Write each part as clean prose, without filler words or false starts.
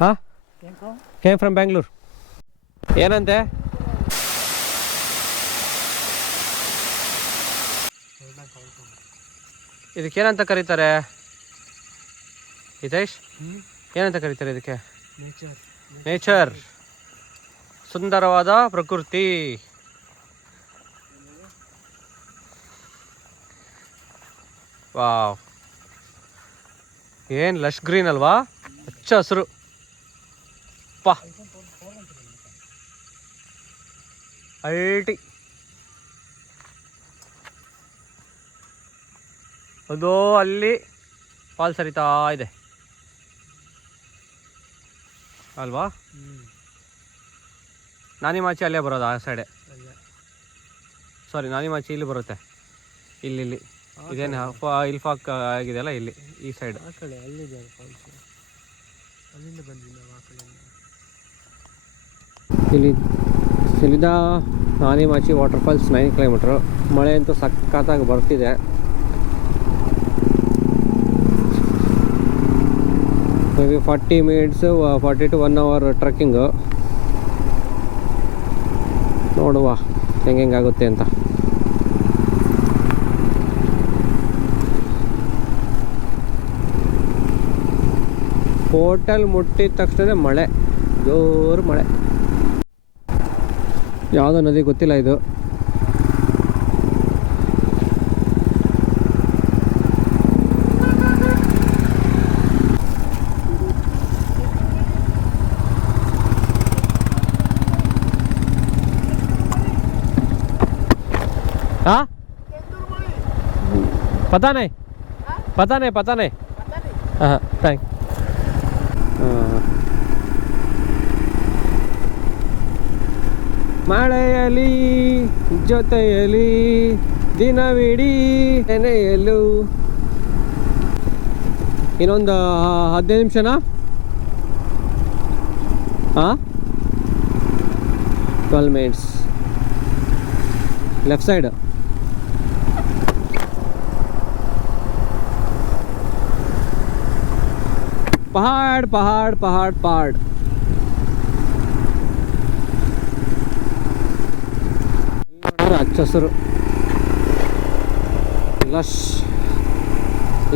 ಹಾಂ came from Bangalore. ಏನಂತೆ? ಇದಕ್ಕೇನಂತ ಕರೀತಾರೆ ಹಿತೇಶ್? ಏನಂತ ಕರೀತಾರೆ ಇದಕ್ಕೆ? ನೇಚರ್, ಸುಂದರವಾದ ಪ್ರಕೃತಿ. ವಾವ್, ಏನು ಲಶ್ ಗ್ರೀನ್ ಅಲ್ವಾ, ಹಚ್ಚ ಹಸಿರು. ಪಾ ಅಲ್ಟಿ ಅದು ಅಲ್ಲಿ ಫಾಲ್ಸ್ ಹರಿತಾ ಇದೆ ಅಲ್ವಾ? ನಾನಿಮಾಚಿ ಅಲ್ಲೇ ಬರೋದು, ಆ ಸೈಡೆ. ಸಾರಿ, ನಾನಿಮಾಚಿ ಇಲ್ಲಿ ಬರುತ್ತೆ. ಇಲ್ಲಿ ಇದೇನು ಇಲ್ಲಿ ಫಾಕ್ ಆಗಿದೆಯಲ್ಲ, ಇಲ್ಲಿ ಈ ಸೈಡ್. ಇಲ್ಲಿಂದ ನಾನಿಮಾಚಿ ವಾಟರ್ ಫಾಲ್ಸ್ 9 ಕಿಲೋಮೀಟ್ರು. ಮಳೆ ಅಂತೂ ಸಖತ್ತಾಗಿ ಬರ್ತಿದೆ. Maybe 40 minutes, 40 to 1 hour trekking. ನೋಡುವ ಹೆಂಗಾಗುತ್ತೆ ಅಂತ. ಹೋಟೆಲ್ ಮುಟ್ಟಿದ ತಕ್ಷಣ ಮಳೆ, ಜೋರು ಮಳೆ. ಯಾವುದೋ ನದಿ ಗೊತ್ತಿಲ್ಲ ಇದು. हाँ पता नहीं हाँ थैंक. ಮಳೆಯಲಿ ಜೊತೆಯಲಿ ದಿನವಿಡೀ ನೆನೆಯಲು. ಇನ್ನೊಂದು 15 ನಿಮಿಷನಾ? ಹಾಂ, 12 ಮಿನಿಟ್ಸ್. ಲೆಫ್ಟ್ ಸೈಡ್ पहाड़ पहाड़ पहाड़ पहाड़. ಹಚ್ಚ ಹಸಿರು,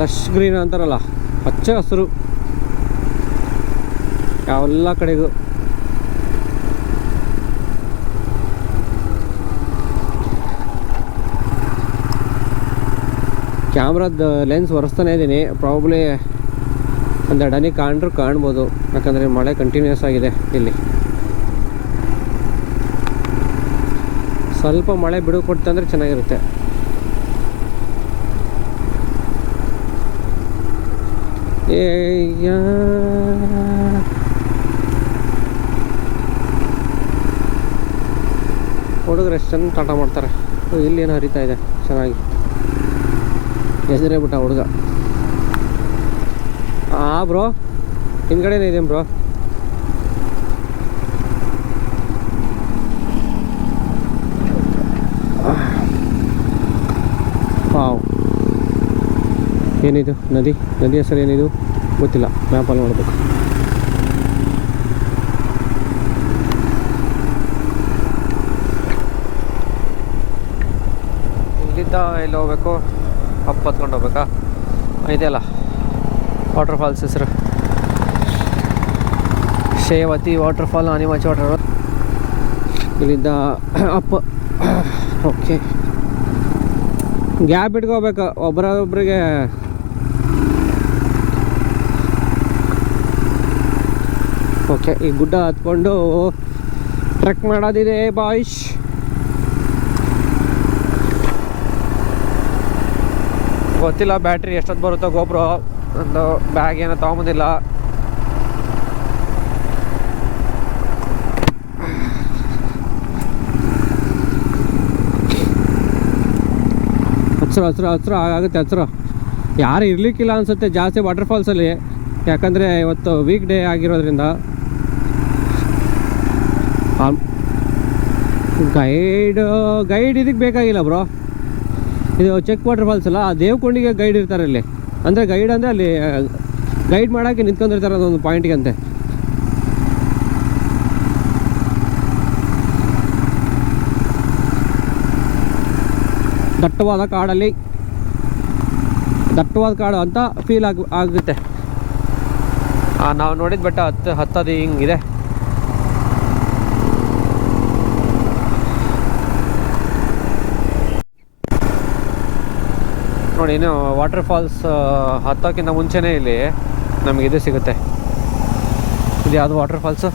ಲಶ್ ಗ್ರೀನ್ ಅಂತಾರಲ್ಲ, ಹಚ್ಚ ಹಸಿರು ಎಲ್ಲ ಕಡೆಗೂ. ಕ್ಯಾಮ್ರಾದ ಲೆನ್ಸ್ ಒರೆಸ್ತಾನೆ ಇದ್ದೀನಿ. ಪ್ರಾಬ್ಲಿ ಒಂದೆರಡು ಹನಿ ಕಾಣ್ಬೋದು, ಯಾಕಂದರೆ ಮಳೆ ಕಂಟಿನ್ಯೂಸ್ ಆಗಿದೆ ಇಲ್ಲಿ. ಸ್ವಲ್ಪ ಮಳೆ ಬಿಡು ಕೊಡ್ತಂದ್ರೆ ಚೆನ್ನಾಗಿರುತ್ತೆ. ಹುಡುಗರು ಎಷ್ಟು ಚೆಂದ ಟಾಟ ಮಾಡ್ತಾರೆ. ಇಲ್ಲಿ ಏನು ಹರಿತಾ ಇದೆ ಚೆನ್ನಾಗಿ, ಹೆಸರೇ ಬಿಟ್ಟ ಹುಡುಗ. ಬ್ರೋ ಹಿಂದ್ಗಡೆನೇ ಇದೆ ಬ್ರೋ. ವಾವ್, ಏನಿದು ನದಿ ಹೆಸರು ಏನಿದು ಗೊತ್ತಿಲ್ಲ, ಮ್ಯಾಪಲ್ಲಿ ನೋಡ್ಬೇಕು. ಇಲ್ಲಿದ್ದ ಎಲ್ಲಿ ಹೋಗ್ಬೇಕು? ಹತ್ಕೊಂಡು ಹೋಗ್ಬೇಕಾ? ಇದೆಯಲ್ಲ ವಾಟರ್ ಫಾಲ್ಸ್ ಹೆಸರು, ಶೇವತಿ ವಾಟರ್ ಫಾಲ್, ನಾನಿಮಾಚಿ ವಾಟರ್ ಫಾಲ್. ಇಲ್ಲಿದ್ದ ಅಪ್. ಓಕೆ, ಗ್ಯಾಪ್ ಇಟ್ಕೋಬೇಕು ಒಬ್ಬರೊಬ್ಬರಿಗೆ. ಓಕೆ, ಈ ಗುಡ್ಡ ಹತ್ಕೊಂಡು ಟ್ರೆಕ್ ಮಾಡೋದಿದೆ ಬಾಯ್ಸ್. ಗೊತ್ತಿಲ್ಲ ಬ್ಯಾಟ್ರಿ ಎಷ್ಟೊತ್ತು ಬರುತ್ತೋ ಗೋಪ್ರೋ. ಒಂದು ಬ್ಯಾಗ್ ಏನೋ ತೊಗೊಂಬಂದಿಲ್ಲ. ಹಸಿರು ಆಗುತ್ತೆ. ಹಸಿರು ಯಾರು ಇರಲಿಕ್ಕಿಲ್ಲ ಅನಿಸುತ್ತೆ ಜಾಸ್ತಿ ವಾಟರ್ ಫಾಲ್ಸಲ್ಲಿ, ಯಾಕಂದರೆ ಇವತ್ತು ವೀಕ್ ಡೇ ಆಗಿರೋದ್ರಿಂದ. ಗೈಡ್ ಇದಕ್ಕೆ ಬೇಕಾಗಿಲ್ಲ ಬ್ರೋ. ಇದು ಚೆಕ್ ವಾಟರ್ ಫಾಲ್ಸ್ ಅಲ್ಲ, ದೇವಕೊಂಡಿಗೆ ಗೈಡ್ ಇರ್ತಾರೆ ಇಲ್ಲಿ. ಅಂದರೆ ಗೈಡ್ ಅಂದರೆ ಅಲ್ಲಿ ಗೈಡ್ ಮಾಡೋಕ್ಕೆ ನಿಂತ್ಕೊಂಡಿರ್ತಾರೆ ಅದೊಂದು ಪಾಯಿಂಟ್ಗೆ ಅಂತೆ. ದಟ್ಟವಾದ ಕಾಡಲ್ಲಿ ದಟ್ಟವಾದ ಕಾಡು ಅಂತ ಫೀಲ್ ಆಗುತ್ತೆ. ನಾವು ನೋಡಿದ ಬೆಟ್ಟ ಹತ್ತದು ಹಿಂಗಿದೆ. ನೋಡಿ, ಇನ್ನು ವಾಟರ್ ಫಾಲ್ಸ್ ಹತ್ತೋಕ್ಕಿಂತ ಮುಂಚೆನೇ ಇಲ್ಲಿ ನಮಗೆ ಇದು ಸಿಗುತ್ತೆ. ಇದು ಯಾವುದು ವಾಟರ್ ಫಾಲ್ಸು?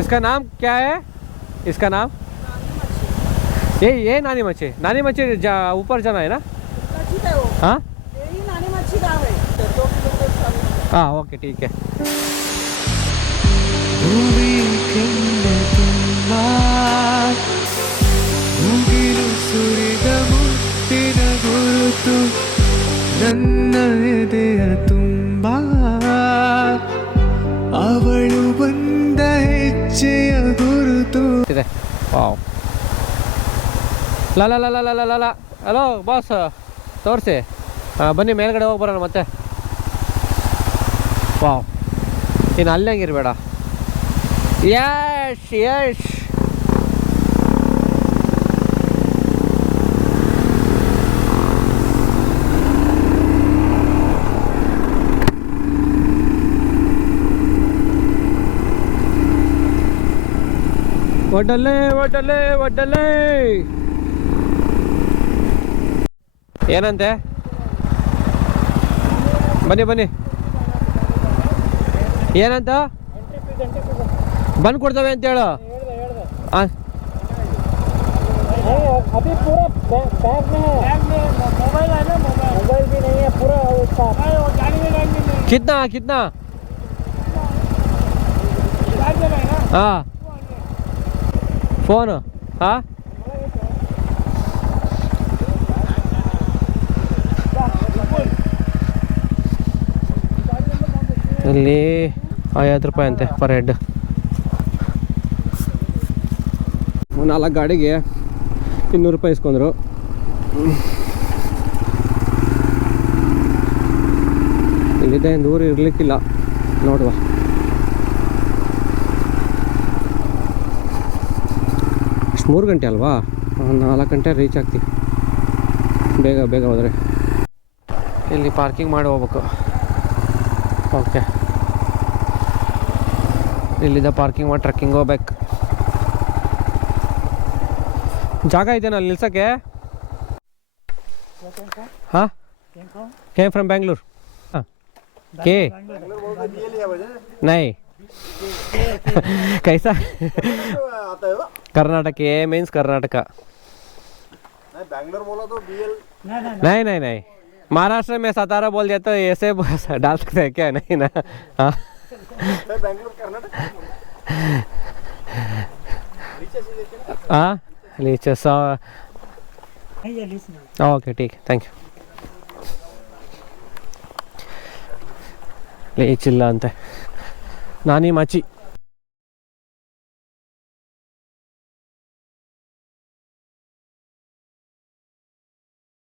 इसका नाम क्या है? इसका नाम ये नानी मच्छी. नानी मच्छी ऊपर जाना है ना? हाँ हाँ, ओके ठीक है. ನನ್ನ ಎದೆಯ ತುಂಬ ಅವಳು ಬಂದ ಹೆಜ್ಜೆಯ ಗುರುತು ಇದೆ. ವಾವ್. ಲ ಲ ಲ ಲ ಲ ಲ ಲ. ಹಲೋ ಬಾಸ್, ತೋರಿಸಿ. ಬನ್ನಿ ಮೇಲ್ಗಡೆ ಹೋಗಿ ಬರೋಣ ಮತ್ತೆ. ವಾವ್, ಇನ್ನು ಅಲ್ಲಿ ಹಂಗಿರ್ಬೇಡ. ಯಶ್ ಯಶ್. ಒಡ್ಡಲ್ಲೇ ಒಡ್ಡಲ್ಲೇ ಒಡ್ಡಲ್ಲೇ. ಏನಂತೆ? ಬನ್ನಿ ಬನ್ನಿ. ಏನಂತ? ಬಂದು ಕೊಡ್ತೇವೆ ಅಂತ ಹೇಳು. ಹಾಂ, अभी पूरा बैग में है. मोबाइल है ना? मोबाइल भी नहीं है पूरा उसका. कितना कितना? हाँ, फोन. हाँ, ಇಲ್ಲಿ 50 ರೂಪಾಯಿ ಅಂತೆ ಪರ್ ಹೆಡ್. 4 ಗಾಡಿಗೆ 200 ರೂಪಾಯಿ ಇಸ್ಕೊಂಡ್ರು. ಇಲ್ಲಿದೆ, ದೂರ ಇರಲಿಕ್ಕಿಲ್ಲ. ನೋಡುವ. ಅಷ್ಟು 3 ಗಂಟೆ ಅಲ್ವಾ? 4 ಗಂಟೆ ರೀಚ್ ಆಗ್ತೀವಿ. ಬೇಗ ಬೇಗ ಹೋದರೆ ಇಲ್ಲಿ ಪಾರ್ಕಿಂಗ್ ಮಾಡಿ ಹೋಗ್ಬೇಕು. ಓಕೆ, ಇಲ್ಲಿಂದ ಪಾರ್ಕಿಂಗ್ ಮಾಡಿ ಟ್ರಕ್ಕಿಂಗ್ ಹೋಗ್ಬೇಕು. ಜಾಗ ಇದೆಯಾ ಅಲ್ಲಿ ನಿಲ್ಸೋಕ್ಕೆ? हाँ, came from Bangalore. हाँ, के नहीं कैसा? कर्नाटक. ए मीन्स कर्नाटका. बैंगलोर बोला तो बीएल. नहीं नहीं नहीं, महाराष्ट्र में सतारा बोल दिया तो ऐसे डाल सकते हैं क्या? नहीं ना. हाँ, बैंगलोर कर्नाटक. हाँ नीचे सौ. ओके ठीक है, ಥ್ಯಾಂಕ್ ಯು. ಲೀಚ್ ಇಲ್ಲ ಅಂತೆ. ನಾನಿ ಮಚ್ಚಿ.